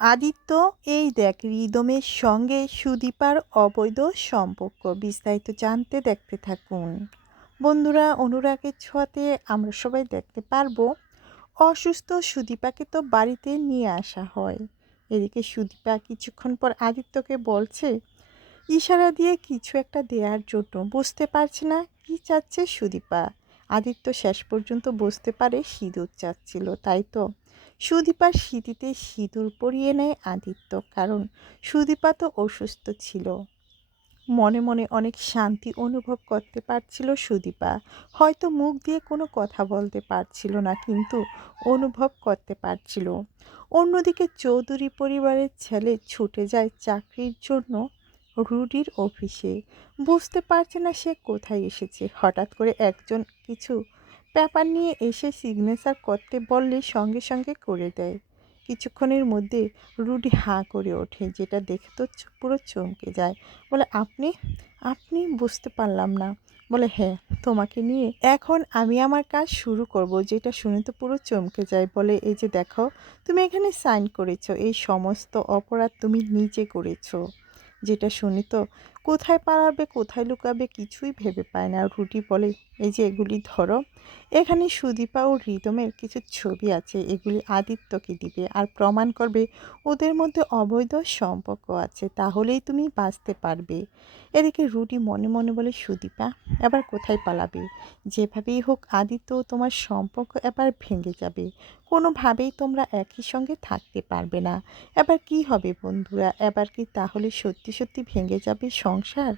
আদিত্য, এই দেখ, রিদমের সঙ্গে সুদীপার অবৈধ সম্পর্ক বিস্তারিত জানতে দেখতে থাকুন। বন্ধুরা, অনুরাগের ছোঁয়াতে আমরা সবাই দেখতে পারব, অসুস্থ সুদীপাকে তো বাড়িতে নিয়ে আসা হয়। এদিকে সুদীপা কিছুক্ষণ পর আদিত্যকে বলছে, ইশারা দিয়ে কিছু একটা দেওয়ার জন্য। বুঝতে পারছে না কি চাচ্ছে সুদীপা? আদিত্য শেষ পর্যন্ত বুঝতে পারে সিঁদুর চাচ্ছিল, তাই তো? সুদীপার স্মৃতিতে সিঁদুর পরিয়ে নেয় আদিত্য, কারণ সুদীপা তো অসুস্থ ছিল। মনে মনে অনেক শান্তি অনুভব করতে পারছিল সুদীপা। হয়তো মুখ দিয়ে কোনো কথা বলতে পারছিল না, কিন্তু অনুভব করতে পারছিল। অন্যদিকে চৌধুরী পরিবারের ছেলে ছুটে যায় চাকরির জন্য রুডির অফিসে। বুঝতে পারছে না সে কোথায় এসেছে। হঠাৎ করে একজন কিছু পেপার নিয়ে এসে সিগনেচার করতে বললে সঙ্গে সঙ্গে করে দেয়। কিছুক্ষণের মধ্যে রুডি হাঁ করে ওঠে, যেটা দেখে তো পুরো চমকে যায়। বলে, আপনি আপনি বুঝতে পারলাম না। বলে হ্যাঁ তোমাকে নিয়ে এখন আমি আমার কাজ শুরু করব, যেটা শুনে তো পুরো চমকে যায়। বলে, এই যে দেখো, তুমি এখানে সাইন করেছ, এই সমস্ত অপরাধ তুমি নিজে করেছ। যেটা শুনে তো কোথায় পালাবে, কোথায় লুকাবে কিছুই ভেবে পায় না। রুটি বলে, এই যে এগুলি ধরো। এখানে সুদীপা ও রিদমের কিছু ছবি আছে, এগুলি আদিত্যকে দিবে আর প্রমাণ করবে ওদের মধ্যে অবৈধ সম্পর্ক আছে, তাহলেই তুমি বাঁচতে পারবে। এদিকে রুটি মনে মনে বলে, সুদীপা, এবার কোথায় পালাবে? যেভাবেই হোক আদিত্য, তোমার সম্পর্ক এবার ভেঙে যাবে। কোনোভাবেই তোমরা একই সঙ্গে থাকতে পারবে না। এবার কি হবে বন্ধুরা? এবার কি তাহলে সত্যি সত্যি ভেঙে যাবে সংসার